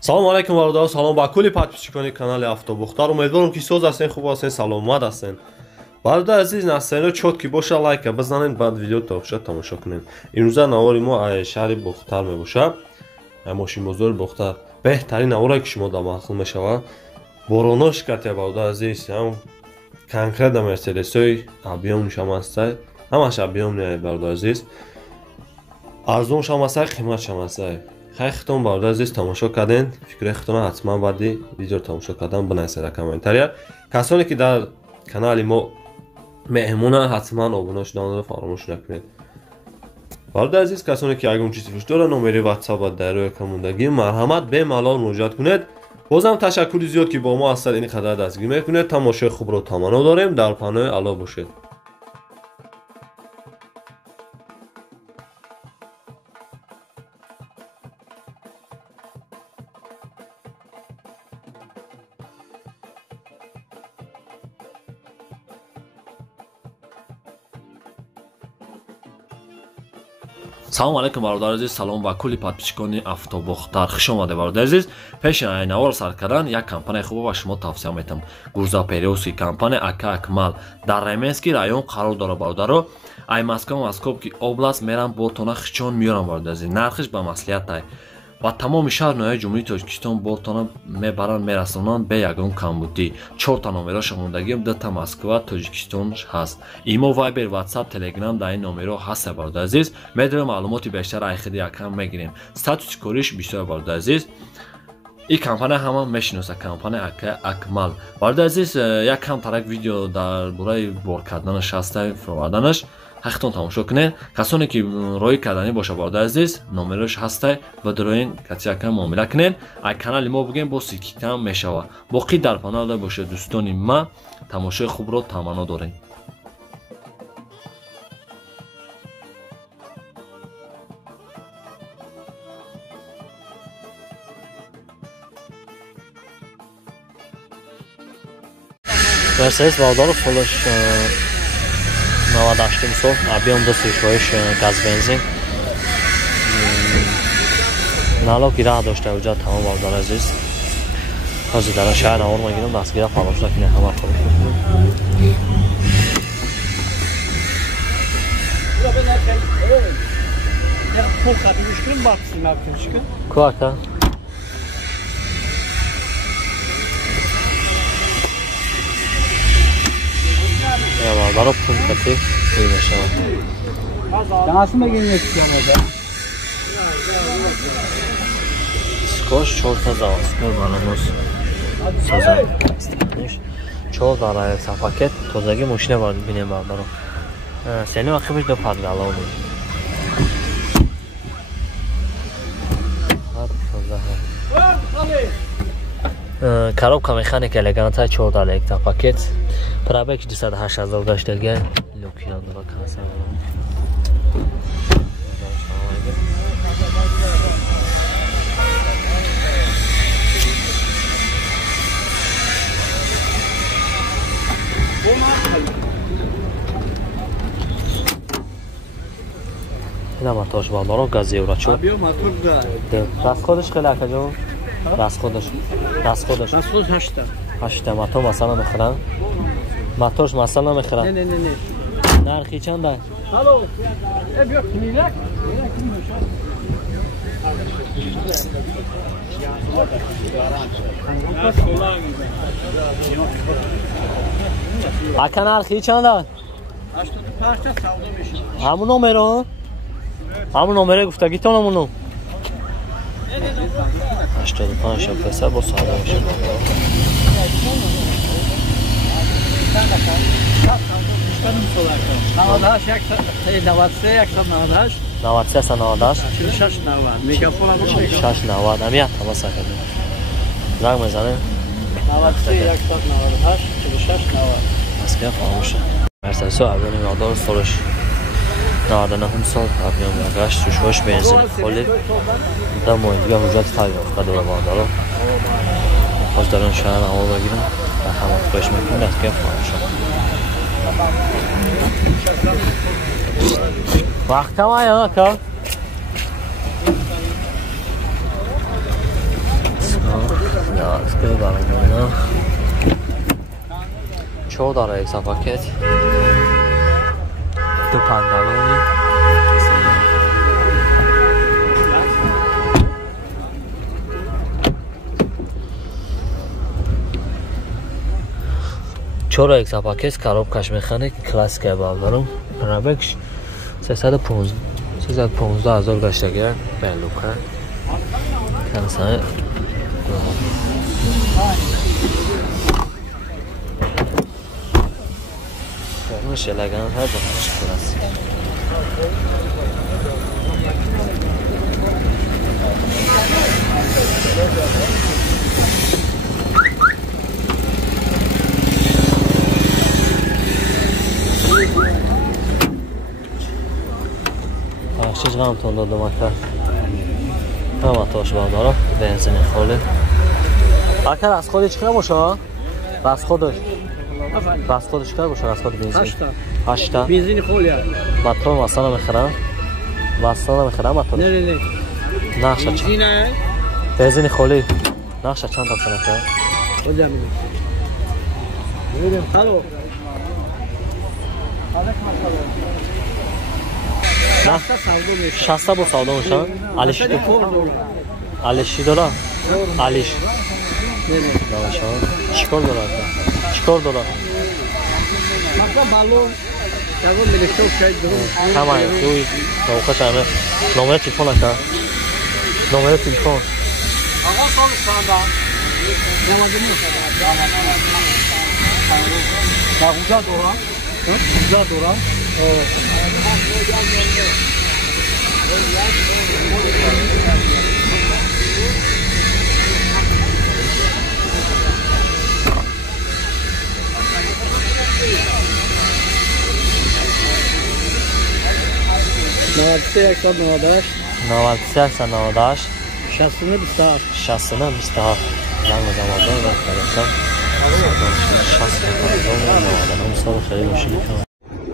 салом алайкум вардаро, салом ба кулли подписчикони канали Автобухтар. Умедворам ки соз ҳастен, хуб ҳастен, саломат ҳастен. Бародари азиз, настроение чотки боша, лайка бизанед, баъд видео та бошад тамошо кунед. имрӯза навори мо шаҳри Бухтар мебошад. Мошинбозори Бухтар беҳтарин наворе ки шумо дар махсул мешавад. Боронош катя бародари азиз, ҳам конкретно мерседесои объёмниш ҳам ҳастай. ҳамаш объёмни бародари азиз. арзонш ҳам ҳастай, қиматш ҳам ҳастай. خیلی خودتون باردار عزیز تماشا کردین. فکر خودتون حتما بعد ویدیو تماشا کردن بنویسید در کامنت‌ها. کسانی که در کانال ما مهمونن حتما ابونه شدن رو فراموش نکنید. باردار عزیز کسانی که اگه اون چیزی روش داره نمره واتساپ در روی کاموندگی مرحمت به ملال مراجعه کنید. بازم تشکر زیاد که با ما اصلا این قدر دستگیری میکنید. تماشای خوب رو تمنا داریم. در پناه الله باشید. салом алайкум бародари азиз, салом ба кулли подписчикони Автобухтар. Хуш омадед бародари азиз. Пеши навор сар кардан як компания хуб ба шумо тавсия метам. Грузоперевозки компания Ака Акмал дар Ременский район қарор дорад бародаро. Ай Москва-Московки област мерам бортона хичон миёрам бародари азиз. Нархиш ба маслиҳатай. Ба тамоми шаҳр ноҳияи ҷумҳурии Тоҷикистон бортона мебаранд мерасонанд бе ягон камбудӣ. 4 та номерош омодагӣ 2 та Москва, Тоҷикистон ҳаст. Имо, Вайбер, WhatsApp, Telegram дар ин номеро ҳаст бародари азиз. Медарем маълумоти бештар ай худи якам мегирем. Статуси кориш бисёр бародари азиз. این کمپانی همه میشناسه کمپانی اکمال. برادر عزیز یک کم ترک ویدیو در برای بار کردنش هسته فرآوردنش حقیقتاً تماشا کنید. کسانی که رای کردنی باشه برادر عزیز نمرش هسته و دروین کسی کم معامله کنید. ای کانال ما بگیم با سیکی کم میشوه. باقی در پناه باشه دوستانی ما تماشای خوب رو تمنا داریم. Mercedes Valdaro Polish 98 sol, объем 206 gaz benzin. Nalog ira داشته اونجا تمام Valdaro aziz. Hozir در شهر نوار میگیرم دستگیر فراموش نکنید همه خودتون. Ya pul kapıymış gün baksın yapmış gün. Kuaka. Ya Valdaro punkati uyuşuyor. Nasıl mı geliyor istiyorlar? Skoş çorta zavazkar balamos sazan isteniş. Çor daraya paket tozagi mashina var binem Valdaro. Seni vaqtish do padgaloni. Коробка механика элегантная, 4 та электро пакет. Пробег 208,000 дاشتگی. لوکیان رو کاسه. اینا ماتوش بالدارو گازی اورچو. دست خودش خیلی کجا؟ دست خودش 8 تا ماتو مثلا میخرن. ماتوش مثلا میخرن. نه نرخی چنده؟ الو بیا کنیلک اکا نرخی چنده؟ 85 تا سودا میشه. همون نمره؟ همون نمره گفتگی تو نمونو 85 پسر با ساده میشه. 96 میکروفون هم 690 امیت تماس کردیم. زنگ میزنه 93 198 46 90 مسکن فراموشه. مرسدس اولین مقدار فروش 99 سال ابیام گشت توش خوش بنزین خالی در مورد دیگه حجت تایید افتاده به باندارو خوش دارن شهر هوا بگیرم و همه خوش میکنم مسکن فراموشه. وقت هم آیا که Kaskoy balonlarına. Çok dara eksa paket. Do pantaloni. Чора екса пакет коробкаш механик классика балдарум. Рабекш 315,000 гаштага белука. Канса. میشه لگن هر جاش کلاس. چیز غم تون دادم اکر. هم اتاش بردارم. بنزین خالی. اکر از خودی چیکار باشه؟ بس خودش. بس خودش چیکار باشه؟ از خود بنزین. 8 تا. بنزین خالی. ماتور مثلا میخرم. مثلا میخرم ماتور. نه. نقشه چند؟ بنزینه. بنزین خالی. نقشه چند تا کنه؟ کجا میری؟ میریم. الو. نه 60 با سودا میشن. علیش علیش دلار. علیش. نمیشن. چیکار دلار؟ چیکار دلار؟ مثلا بالون. چرا میلیشو شاید درست. تمام. دوی. نوکش همه. نمره تلفن اکر. نمره تلفن. آقا سال سادا. نمازمی. $10 $10. نوادسه 198 93 198 60 27 60 27 زنگ بزن آزان را فرستم 60 خیلی مشکلی کنم.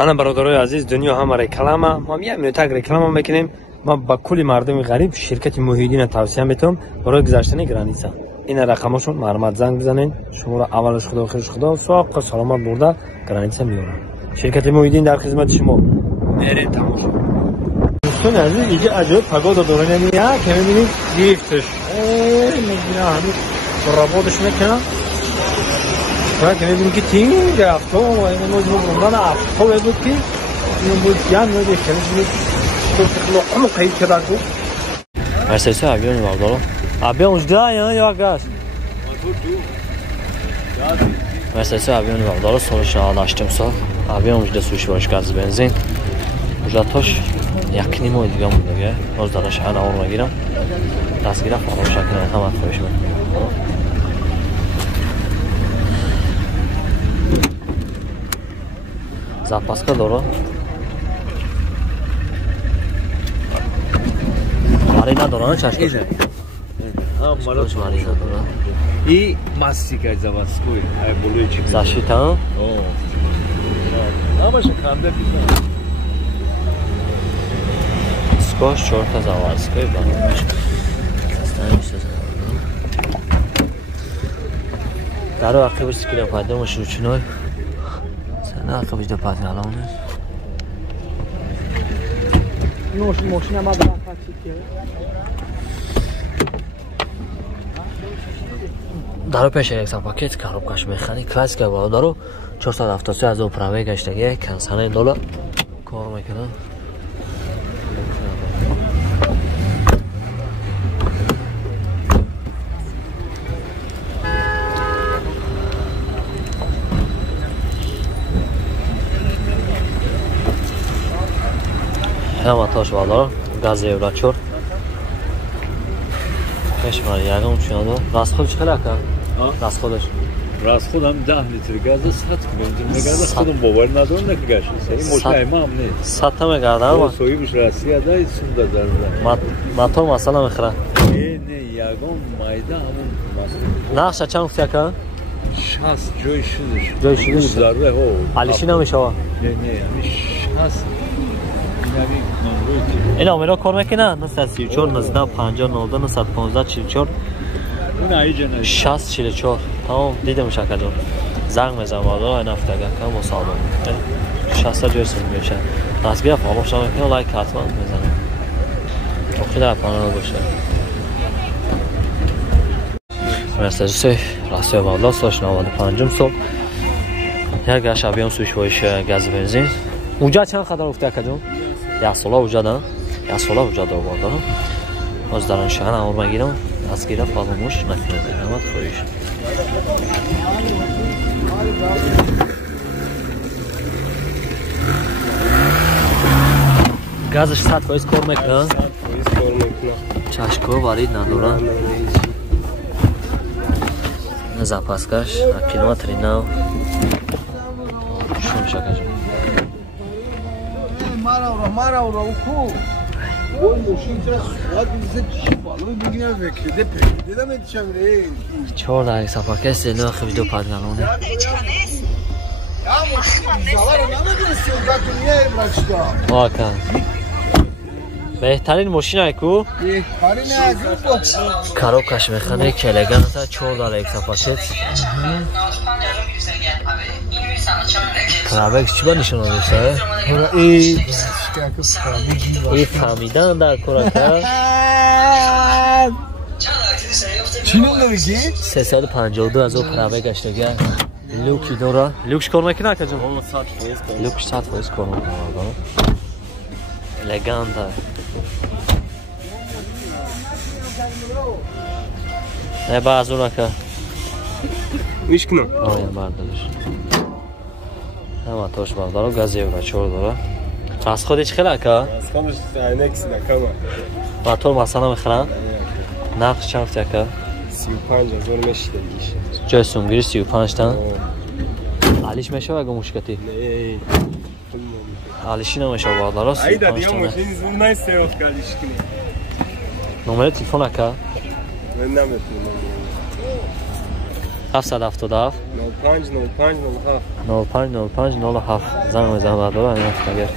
انا برادرای عزیز دنیا همه رکلامه ما یک منوت رکلام میکنیم. ما با کلی مردم غریب شرکت محیدین توصیه میتونم برای گذشتن گرانیسا. این رقمشون مرمت زنگ بزنین. شما را اولش خدا و خیرش خدا ساق سلامت برده گرانیسا میارن. شرکت محیدین در خدمت شما. برید تمام شد. دوستان عزیز اینجا عجب پگودا دورانی میاد که میبینید لیفتش. میگیره همین برابادش میکنه. که میبینید که تینگ افتو و این موضوع بردن افتو بود که این بود جان میده که میبینید تو خلق قید کرده بود. مرسیسه آبیونی باردارو. آبیون اونجا یا گاز؟ مرسیسه آبیونی باردارو سالش 18 سال. آبیون اونجا سویش باش گاز بنزین. اونجا توش یکنی ماه دیگه مونده. روز دارش حالا اون میگیرم. دست گرفت فرام شکل هم خوش من. Zapaska doğru. Marina doğru ne çarşı? Ha, Marina doğru. I mastika zavaskoj, aj bolujeći. Zaštita? O. Ama še kande pita. Skoš čorta zavaskoj, baš. Stavim se za. Daro akıbır skile payda maşı uçunoy. Sen akıbır da payda alamını. Moşina ma bırak çekiyor. Daro peş eleksa paket karobkaş mexanik klasika var. Daro 473 از اپراوی گشتگی کنسانه $1 کار میکنه. هم اتاش بالدار گاز یوراچور کشمار یگم چیانو راست خود چقدر کرد؟ راست خودش راست خودم 10 لیتر گاز 100 بنزین میگرده خودم باور ندارم نکگاش این مشکل ما هم نیست 100 تا میگرده اما سویبش راسیه دای سونده دارده ماتور مثلا میخره نه یگم مایده همون نقشه چند فیا کرد؟ 60 جای شدش جای شدش ذره ها علیشی نمیشه وا نه همین 60 این آمیرا کار میکنه 934 19 50 19 915 44 این ایجا نه 6044 تمام دیدم شکرم زنگ میزنم والا این هفته کم مسابقه 60 جرسون میشه دستگیر فالوش هم میکنم لایک حتما میزنم خیلی در کانال باشه مرسدس راستی والا ساش 95 صبح یک شبیه سویش بایش گاز بنزین اونجا چند خطر افته کدوم؟ یک ساله اونجا دارم یک ساله اونجا دارم از دران شهر امور بگیرم از گیره فراموش نکنید نمت خویش گازش 100% کار میکنه چشکو وارد ندارم запаскаш километри нав шум шакаш маравра уку ой мошинча вад бизе чӣ балои бигина векиде пекида метишавре 4 дақиқа сафарка сено хивдо падгалоне я завара намедирси гатуния брачта ока بهترین ماشین کو بهترین اگه کاروکش میخنه که لگن تا 4 دقیقه سپاست پرابکس چی با نشون داشته ای فهمیدن در کراکه چی نمیگی 352 از او پرابکش دیگه لوکی داره لوکش کار میکنه که جون لوکش 100% کار میکنه لگنده نه باز اون که میشکنم آیا بردارش همه توش بردارم گازی اون چور داره از خودش خیلی که از خودش اینکس نکمه با طور مثلا میخرم نقش چند فتی که 35,000 میشه جای سونگیری 35 تا علیش میشه اگه مشکتی نه علیشی نمیشه بردارم 35 تا نه زون نیست کالیش کنی نمره تلفن که من نمیتونم 777 0505 07 0505 07 زنگ میزنم بردارم این هفته